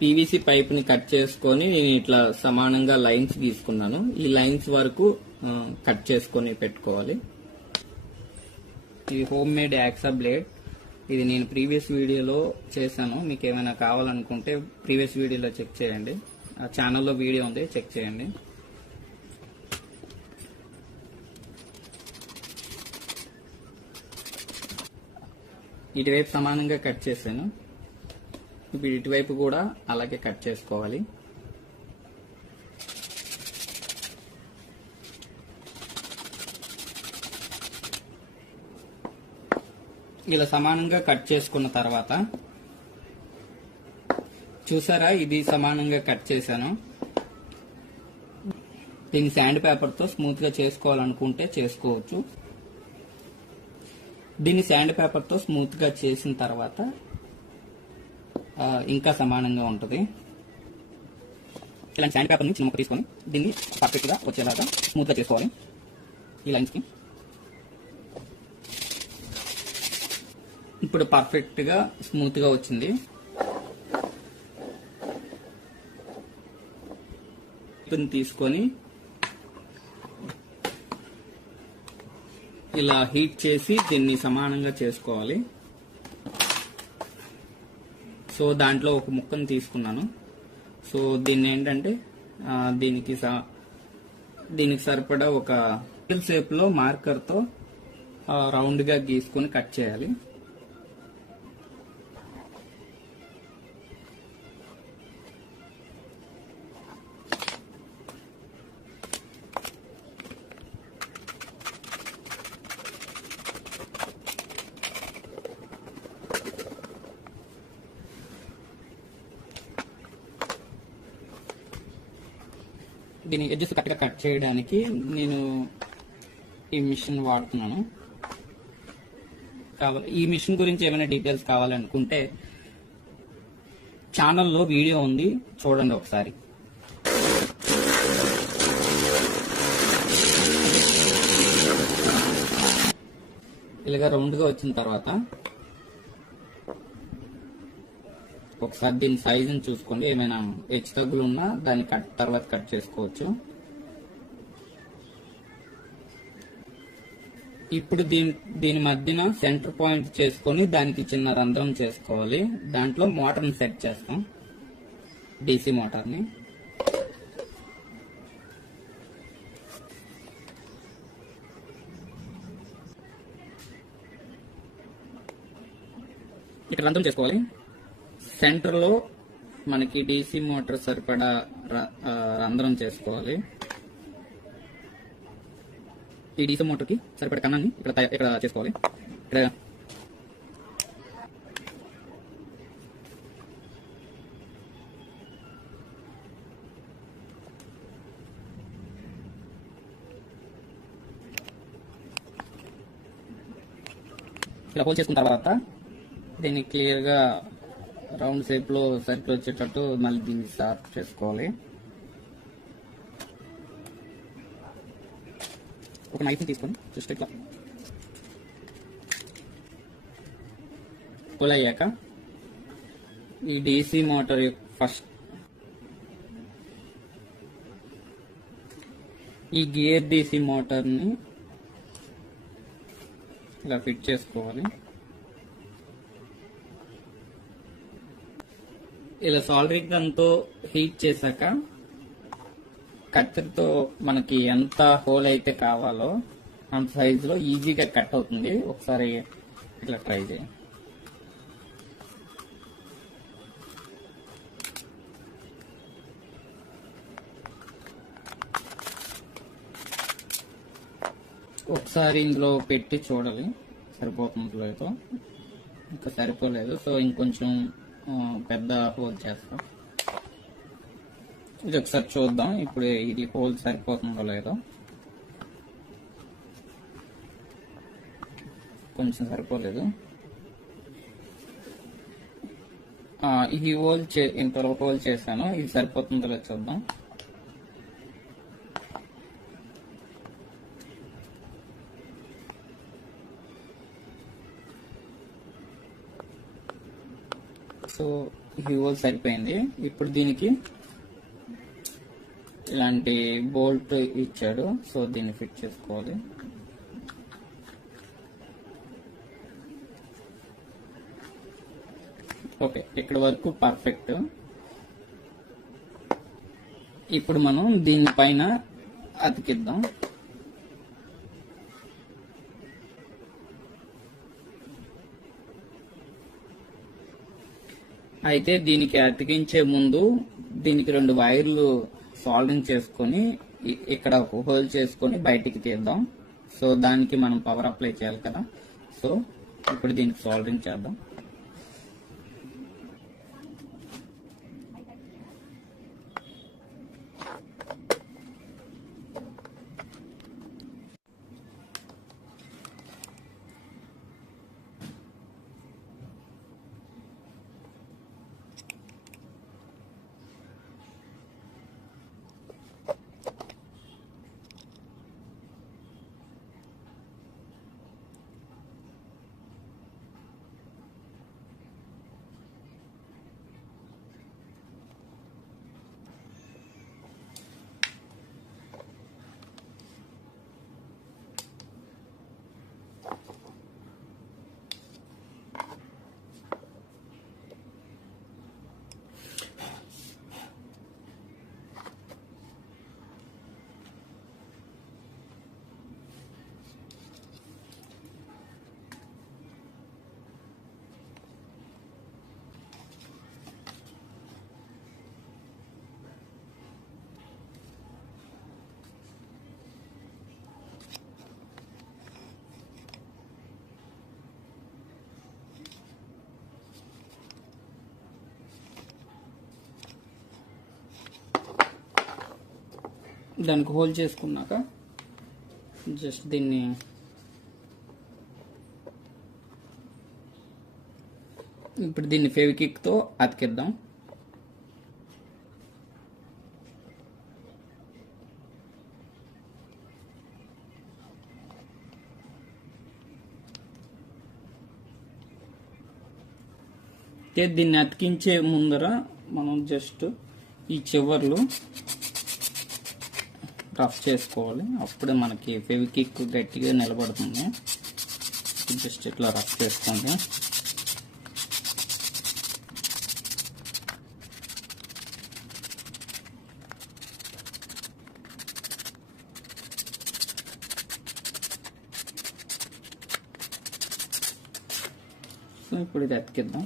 PVC pipe ని cut చేసుకొని నేను ఇట్లా సమానంగా లైన్స్ తీసుకున్నాను. ఈ లైన్స్ వరకు కట్ చేసుకొని పెట్టుకోవాలి. ఇది హోమ్ మేడ్ యాక్సా బ్లేడ్. ఇది నేను ప్రీవియస్ వీడియోలో చేశాను. మీకు ఏమైనా కావాలనుకుంటే ప్రీవియస్ వీడియోలో చెక్ చేయండి. ఆ ఛానల్లో వీడియో ఉంది, చెక్ చేయండి. ఇటువైపు సమానంగా కట్ చేశాను. ఇప్పుడు ఇటువైపు కూడా అలాగే కట్ చేసుకోవాలి. ఇలా సమానంగా కట్ చేసుకున్న తర్వాత చూసారా, ఇది సమానంగా కట్ చేశాను. దీన్ని శాండ్ పేపర్ తో స్మూత్ గా చేసుకోవాలనుకుంటే చేసుకోవచ్చు. దీన్ని శాండ్ పేపర్ తో స్మూత్ గా చేసిన తర్వాత ఇంకా సమానంగా ఉంటుంది. ఇలాంటి శాండ్ పేపర్ ని చిన్న ముక్క తీసుకొని దీన్ని పర్ఫెక్ట్ గా వచ్చేలాగా స్మూత్ గా చేసుకోవాలి. ఈ లైన్స్ కి ఇప్పుడు పర్ఫెక్ట్ గా స్మూత్ గా వచ్చింది. తీసుకొని ఇలా హీట్ చేసి దీన్ని సమానంగా చేసుకోవాలి. సో దాంట్లో ఒక ముక్కను తీసుకున్నాను. సో దీన్ని ఏంటంటే దీనికి సరిపడా ఒక షేప్ లో మార్కర్ తో రౌండ్ గా గీసుకొని కట్ చేయాలి. దీని ఎడ్జెస్ కరెక్ట్గా కట్ చేయడానికి నేను ఈ మిషన్ వాడుతున్నాను. ఈ మిషన్ గురించి ఏమైనా డీటెయిల్స్ కావాలనుకుంటే ఛానల్లో వీడియో ఉంది, చూడండి ఒకసారి. ఇలాగా రౌండ్గా వచ్చిన తర్వాత ఒకసారి దీని సైజుని చూసుకోండి. ఏమైనా హెచ్చు తగ్గులు ఉన్నా దాన్ని తర్వాత కట్ చేసుకోవచ్చు. ఇప్పుడు దీని మధ్యన సెంటర్ పాయింట్ చేసుకొని దానికి చిన్న రంధ్రం చేసుకోవాలి. దాంట్లో మోటార్ని సెట్ చేస్తాం, డీసీ మోటార్ని. ఇక్కడ రంధ్రం చేసుకోవాలి. సెంటర్ లో మనకి డీసీ మోటార్ సరిపడా రంధ్రం చేసుకోవాలి. ఈ డీసీ మోటార్ కి సరిపడా కన్నాన్ని ఇక్కడ చేసుకోవాలి. ఇక్కడ ఇలా హోల్ చేసుకున్న తర్వాత దీన్ని క్లియర్ గా రౌండ్ షేప్ లో సర్కిల్ వచ్చేటట్టు మళ్ళీ దీన్ని షార్ప్ చేసుకోవాలి. ఒక నైఫ్ తీసుకొని జస్ట్ ఇట్లా పుల్ అయ్యాక ఈ డీసీ మోటార్ ఫస్ట్ ఈ గేర్ డీసీ మోటార్ని ఇలా ఫిట్ చేసుకోవాలి. ఇలా సాలిడ్ గన్తో హీట్ చేశాక కత్తెరతో మనకి ఎంత హోల్ అయితే కావాలో అంత సైజులో ఈజీగా కట్ అవుతుంది. ఒకసారి ఇట్లా ట్రై చేయండి. ఒకసారి ఇందులో పెట్టి చూడాలి సరిపోతుందో లేదో. ఇంకా సరిపోలేదు, సో ఇంకొంచెం పెద్ద హోల్ చేస్తాం. ఇది ఒకసారి చూద్దాం ఇప్పుడు ఇది హోల్ సరిపోతుందో లేదో. కొంచెం సరిపోలేదు. ఈ హోల్ ఇంతవరకు హోల్ చేశాను, ఇది సరిపోతుందో లేదో చూద్దాం. సో ఈ హోల్ సరిపోయింది. ఇప్పుడు దీనికి ఇలాంటి బోల్ట్ ఇచ్చాడు, సో దీన్ని ఫిట్ చేసుకోవాలి. ఓకే, ఇక్కడ వరకు పర్ఫెక్ట్. ఇప్పుడు మనం దీనిపైన అతికిద్దాం. అయితే దీనికి అతికించే ముందు దీనికి 2 వైర్లు సాల్డరింగ్ చేసుకొని ఇక్కడ ఒక హోల్ చేసుకొని బయటికి తీద్దాం. సో దానికి మనం పవర్ అప్లై చేయాలి కదా. సో ఇప్పుడు దీనికి సాల్డరింగ్ చేద్దాం. దానికి హోల్ చేసుకున్నాక జస్ట్ దీన్ని ఇప్పుడు దీన్ని ఫెవిక్విక్ తో అతికిద్దాం. దీన్ని అతికించే ముందర మనం జస్ట్ ఈ చివర్లు రఫ్ చేసుకోవాలి. అప్పుడే మనకి ఫెవిక్విక్ గట్టిగా నిలబడుతుంది. జస్ట్ ఇట్లా రఫ్ చేసుకోండి. సో ఇప్పుడు ఇది అతికిద్దాం.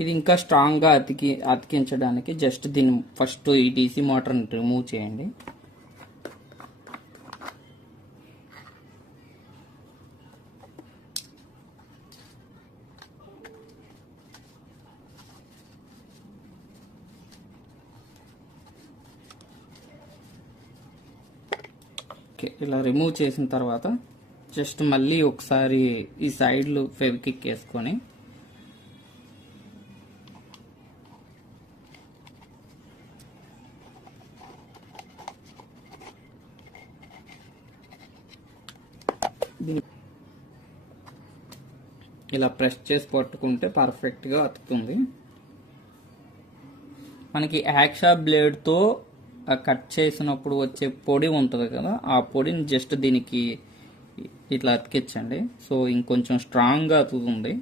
ఇది ఇంకా స్ట్రాంగ్ గా అతికించడానికి జస్ట్ దీన్ని ఫస్ట్ ఈ డీసీ మోటార్ని రిమూవ్ చేయండి. ఓకే, ఇలా రిమూవ్ చేసిన తర్వాత జస్ట్ మళ్ళీ ఒకసారి ఈ సైడ్లు ఫెవిక్విక్ వేసుకొని ఇలా ప్రెస్ చేసి పట్టుకుంటే పర్ఫెక్ట్ గా అతుకుతుంది. మనకి యాక్సా బ్లేడ్ తో కట్ చేసినప్పుడు వచ్చే పొడి ఉంటుంది కదా, ఆ పొడిని జస్ట్ దీనికి ఇట్లా అతికించండి. సో ఇంకొంచెం స్ట్రాంగ్ గా అతుకుతుంది.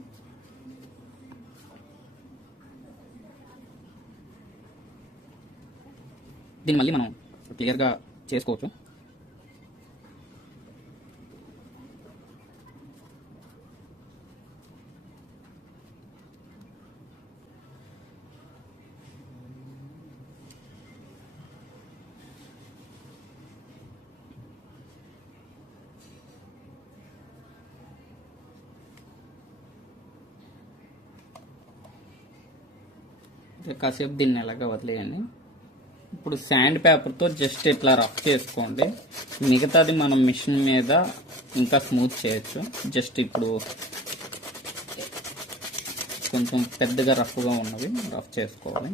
దీన్ని మళ్ళీ మనం క్లియర్ గా చేసుకోవచ్చు. కాసేపు దీన్ని ఎలాగా వదిలేయండి. ఇప్పుడు శాండ్ పేపర్తో జస్ట్ ఇట్లా రఫ్ చేసుకోండి. మిగతాది మనం మిషన్ మీద ఇంకా స్మూత్ చేయొచ్చు. జస్ట్ ఇప్పుడు కొంచెం పెద్దగా రఫ్గా ఉన్నవి రఫ్ చేసుకోవాలి.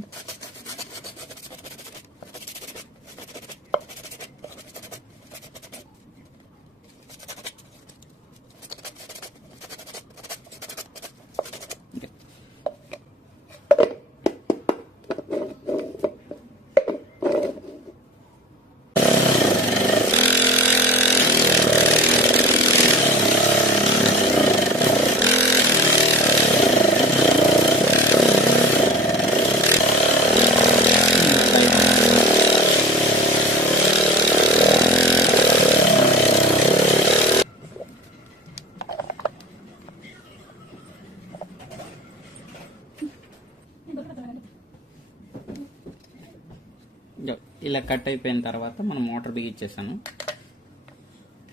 ఇలా కట్ అయిపోయిన తర్వాత మనం మోటార్ బిగించేసాను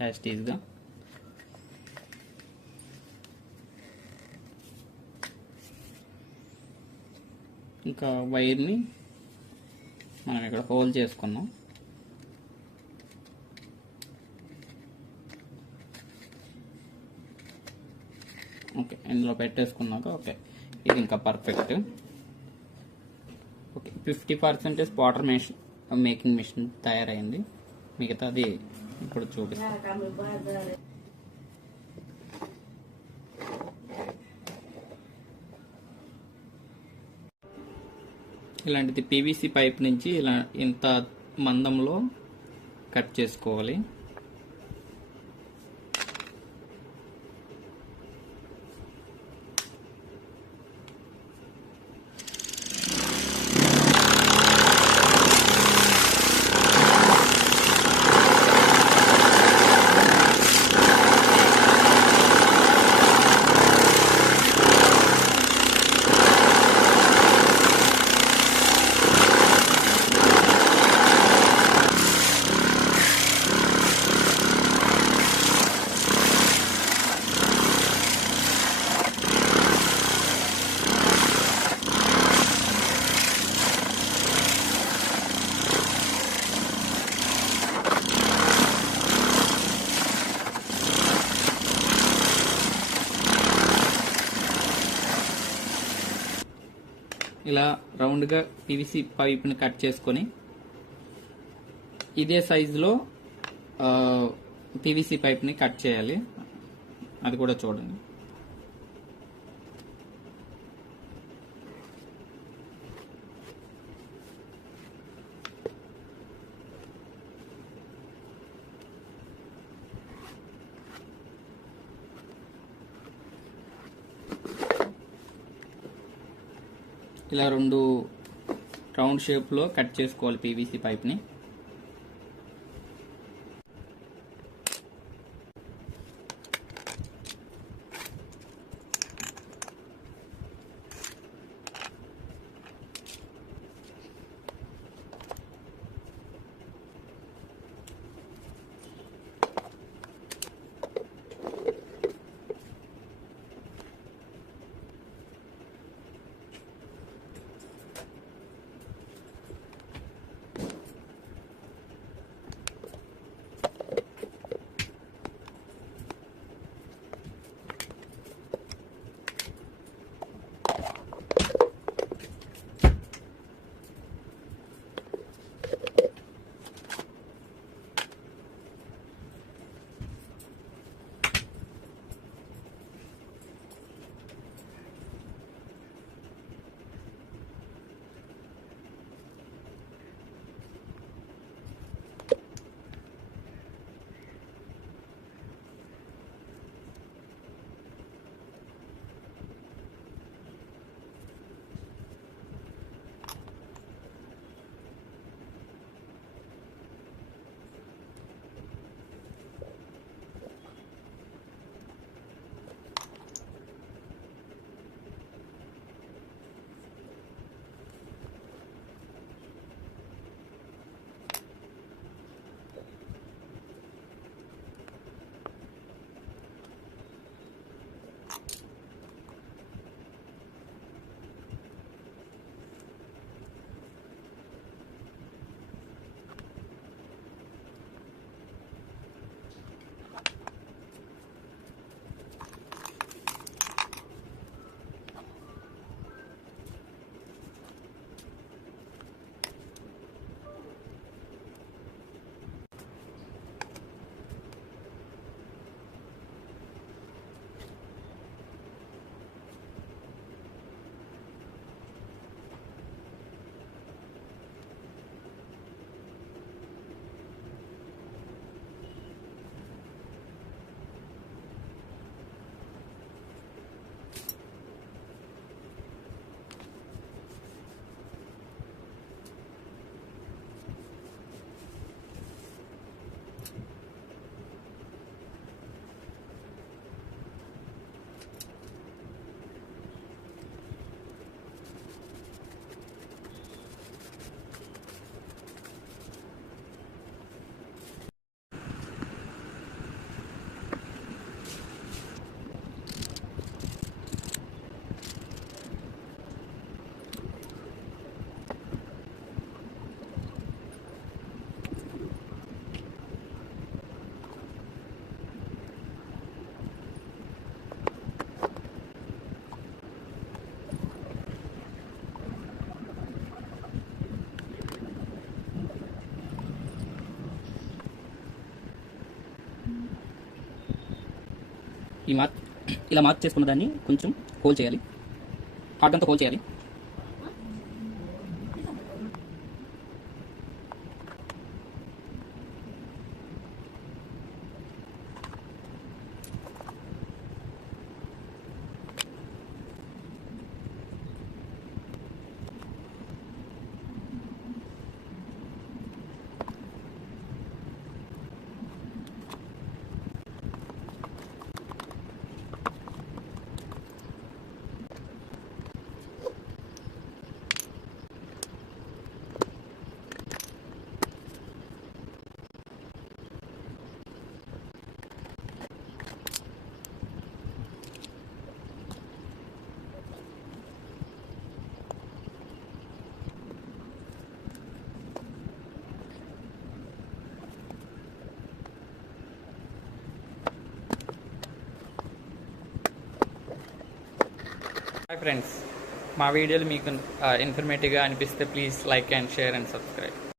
యాస్టీజ్గా. ఇంకా వైర్ని మనం ఇక్కడ హోల్ చేసుకున్నాం. ఓకే, ఇందులో పెట్టేసుకున్నాక ఓకే, ఇది ఇంకా perfect. Okay, 50% water making machine తయారైంది. మిగతాది ఇప్పుడు చూపిస్తాను. ఇలాంటిది పీవీసీ పైప్ నుంచి ఇలా ఇంత మందంలో కట్ చేసుకోవాలి. ఇలా రౌండ్గా పీవీసీ పైప్ని కట్ చేసుకొని ఇదే సైజులో పీవీసీ పైప్ని కట్ చేయాలి. అది కూడా చూడండి. ఇలా 2 రౌండ్ షేప్లో కట్ చేసుకోవాలి పీవీసీ పైప్ని. ఈ ఇలా మార్క్ చేసుకున్న దాన్ని కొంచెం హోల్ చేయాలి, కాటన్తో హోల్ చేయాలి. హాయ్ ఫ్రెండ్స్, మా వీడియోలు మీకు ఇన్ఫర్మేటివ్గా అనిపిస్తే please like and share and subscribe.